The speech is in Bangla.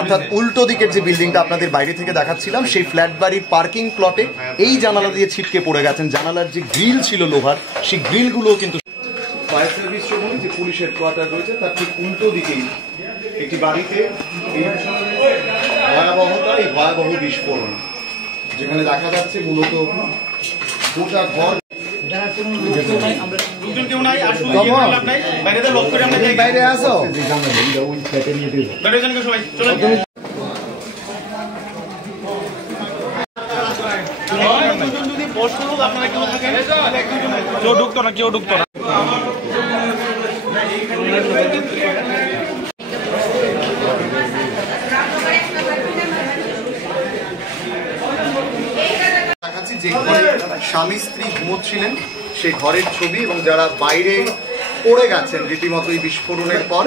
অর্থাৎ উল্টো দিকের যে বিল্ডিংটা আপনাদের বাইরে থেকে দেখাচ্ছিলাম সেই ফ্ল্যাট বাড়ির পার্কিং প্লটে এই জানালা দিয়ে ছিটকে পড়ে গেছেন। জানালার যে গ্রিল ছিল লোহার, সেই গ্রিলগুলোও কিন্তু ফায়ার সার্ভিস চৌমনি যে পুলিশের কোয়ার্টার রয়েছে তার ঠিক উল্টো দিকেই একটি বাড়িতে এই ভয়াবহ বিস্ফোরণ, যেখানে দেখা যাচ্ছে মূলত গোটা ঘর। বাইরে আসো, কেউ ঢুকতো না, কেউ ঢুকতো না। দেখাচ্ছি যে ঘরে স্বামী স্ত্রী ঘুমোচ্ছিলেন সেই ঘরের ছবি, এবং যারা বাইরে পড়ে গেছেন রীতিমতো এই বিস্ফোরণের পর।